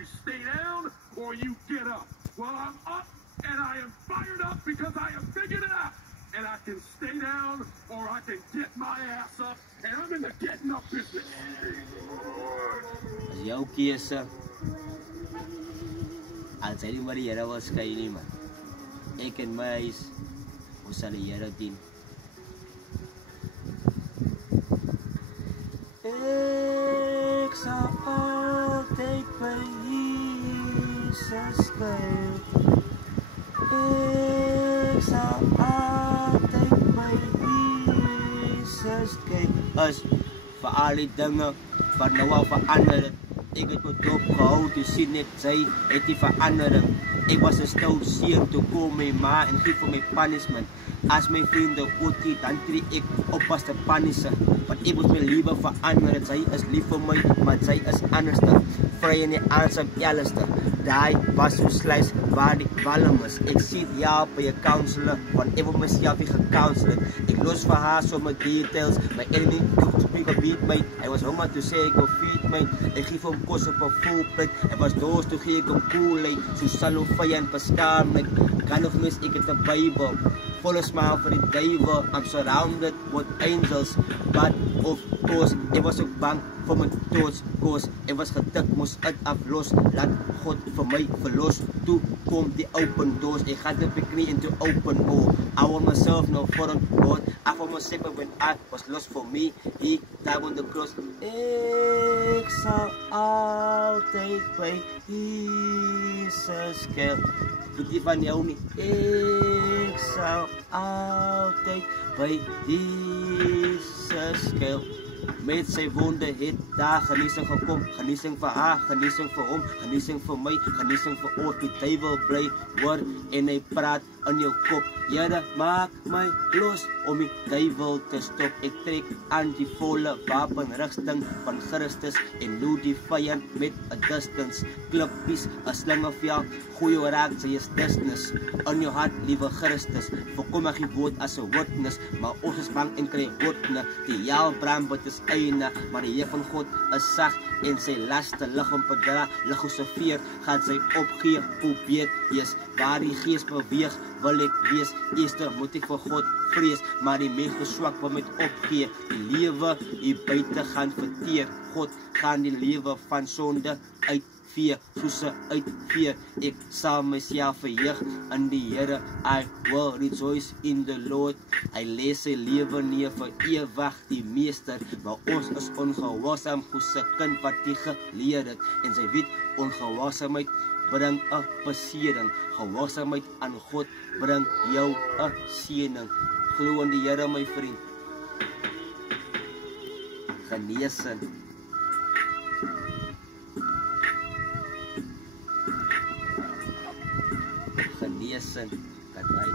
you stay down or you get up. Well, I'm up and I am fired up because I have figured it out. And I can stay down or I can get my ass up, and I'm in the getting up business. As jou keuse. As hy nie maar die Here wil skei nie, man. Ek en my huis, ons sal die Here dien. Ek sal altyd by Jesus skei. Ek sal altyd by Jesus skei. As vir al die dinge wat nou al verander het, ek het my dop gehou, toe sien ek sy het die verandering. Ek was 'n stout seun, toe kom my ma en gee vir my punishment. As my vriende ooit dan tree ek op as te punisher. Want ek moet my liewe verander, sy is lief vir my, maar sy is anderste. Vry in die aansam elste. Daai was so sluis waar die walm is. Ek sien ja by 'n counselor, want ek wil myself nie gecounsel het. Ek los vir haar so my details, my enemy beat my. Hy was honger toe sê ek wil feed my. Ek gee vir hom kos op 'n full plate. Hy was doos toe gee ek hom koolheid. So sal hom vyand bestaan met. Kan of mis ek het 'n Bybel. Full of smile for the devil. I'm surrounded with angels, but of course, ek was ook bang vir my thoughts, cause ek was getik, moes uit aflos, laat God vir my verlos, toe kom die open doors, ek gaat op die knie en toe open all, I want myself no foreign God, I for myself when I was lost for me, he died on the cross, ek sal altyd by Jesus skei. Die van jou nie, ek sal altyd by Jesus skei. Met sy wonde het daar genesing gekom, genesing vir haar, genesing vir hom, genesing vir my, genesing vir ons, die duivel bly hoor en hy praat in jou kop. Here, maak my los om die duivel te stop. Ek trek aan die volle wapenrusting van Christus en loer die vyand met 'n distance. Klippies, 'n slingervel, gooi jou raak, sy is business. In jou hart, liewe Christus, voorkom ek die woord as 'n witness, maar ons is bang en kry hoortne. Die hel brand wat is einde, maar die Heer van God is sag en sy laste lig om bedra, lig ons se veer, gaan sy opgee, probeer eers, waar die gees beweeg, wil ek wees, eerste moet ek vir God vrees, maar die mens swak wil met opgee, die lewe hier buite gaan verteer, God gaan die lewe van sonde uitvee, soos uitvee, ek sal myself verheug in die Here, I will rejoice in the Lord, hy lê sy lewe neer vir ewig die meester, maar ons is ongehoorsaam, soos 'n kind wat nie geleer het, en sy weet ongehoorsaamheid bring 'n besering, gehoorsaamheid aan God bring jou 'n seëning. Glo in die Here, my vriend. Genesing. Genesing kan hy